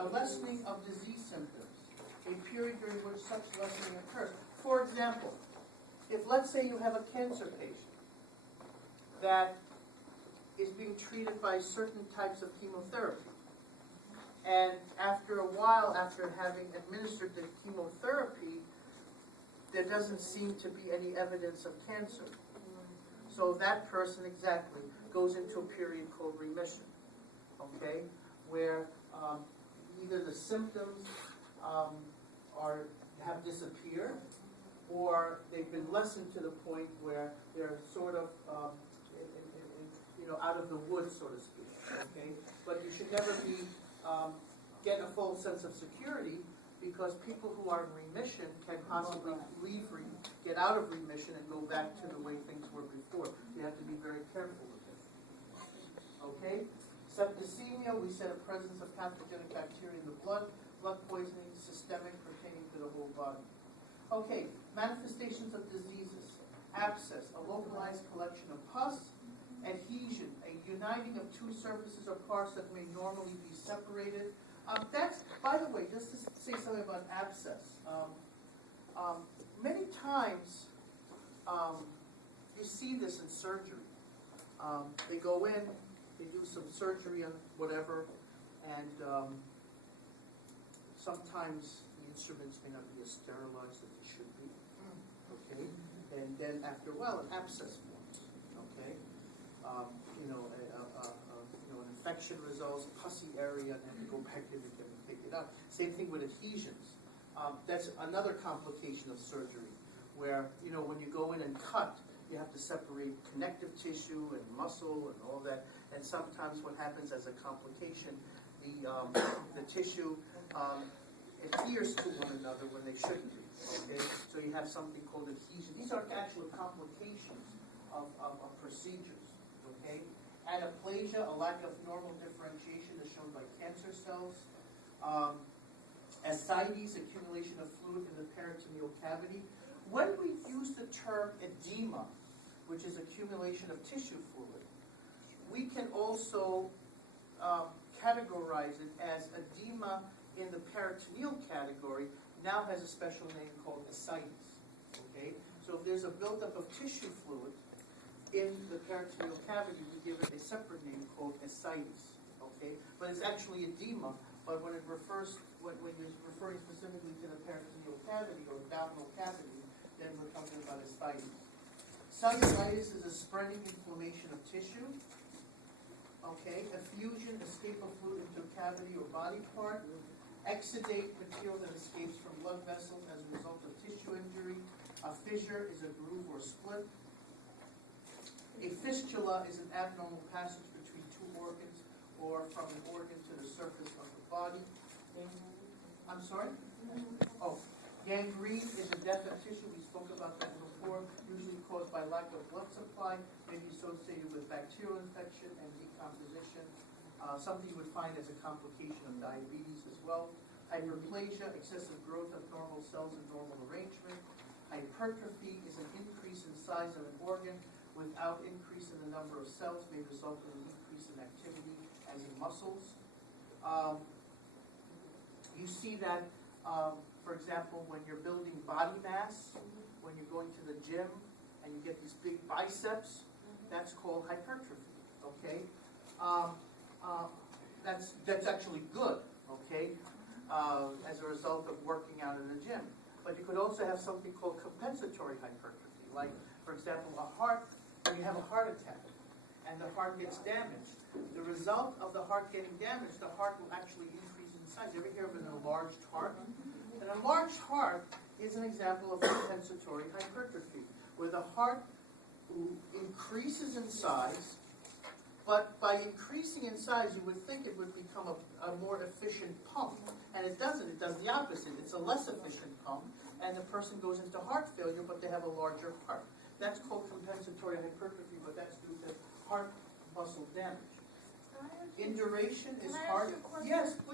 a lessening of disease symptoms, a period during which such lessening occurs. For example, if let's say you have a cancer patient that is being treated by certain types of chemotherapy, and after a while, after having administered the chemotherapy, there doesn't seem to be any evidence of cancer. So that person exactly goes into a period called remission, okay, where either the symptoms have disappeared, or they've been lessened to the point where they're sort of out of the woods, so to speak. Okay, but you should never be get a full sense of security, because people who are in remission can possibly get out of remission and go back to the way things were before. You have to be very careful with it. Okay? Septicemia, we said a presence of pathogenic bacteria in the blood poisoning, systemic, pertaining to the whole body. Okay, manifestations of diseases: abscess, a localized collection of pus; adhesion, a uniting of two surfaces or parts that may normally be separated. That's, by the way, just to say something about abscess. Many times, you see this in surgery. They go in, they do some surgery on whatever, and sometimes the instruments may not be as sterilized as they should be. Okay, and then after a while, an abscess forms. Okay, an infection results, pussy area, and then you go back in and pick it up. Same thing with adhesions. That's another complication of surgery, where when you go in and cut, you have to separate connective tissue and muscle and all that. And sometimes what happens as a complication, the tissue adheres to one another when they shouldn't be. Okay, so you have something called adhesion. These are actual complications of procedures. Okay, anaplasia, a lack of normal differentiation, is shown by cancer cells. Ascites, accumulation of fluid in the peritoneal cavity. When we use the term edema, which is accumulation of tissue fluid, we can also categorize it as edema in the peritoneal category, now has a special name called ascites. Okay? So if there's a buildup of tissue fluid in the peritoneal cavity, we give it a separate name called ascites. Okay? But it's actually edema, but when you're referring specifically to the peritoneal cavity or abdominal cavity, then we're talking about ascites. Cellulitis is a spreading inflammation of tissue. Okay, effusion, escape of fluid into a cavity or body part. Exudate, material that escapes from blood vessels as a result of tissue injury. A fissure is a groove or split. A fistula is an abnormal passage between two organs or from an organ to the surface of the body. I'm sorry? Oh, gangrene is a death of tissue. We spoke about that before, usually caused by lack of blood supply, maybe associated with bacterial infection and decomposition. Something you would find as a complication of diabetes as well. Hyperplasia, excessive growth of normal cells in normal arrangement. Hypertrophy is an increase in size of an organ without increase in the number of cells, may result in an increase in activity as in muscles. You see that, for example, when you're building body mass, when you're going to the gym and you get these big biceps, that's called hypertrophy. Okay, that's actually good. Okay, as a result of working out in the gym. But you could also have something called compensatory hypertrophy, like, for example, when you have a heart attack and the heart gets damaged. The result of the heart getting damaged, the heart will actually increase in size. You ever hear of an enlarged heart? An enlarged heart is an example of compensatory hypertrophy, where the heart increases in size, but by increasing in size, you would think it would become a more efficient pump. And it doesn't. It does the opposite. It's a less efficient pump, and the person goes into heart failure, but they have a larger heart. That's called compensatory hypertrophy, but that's due to heart muscle damage. Induration is heart. Yes, please.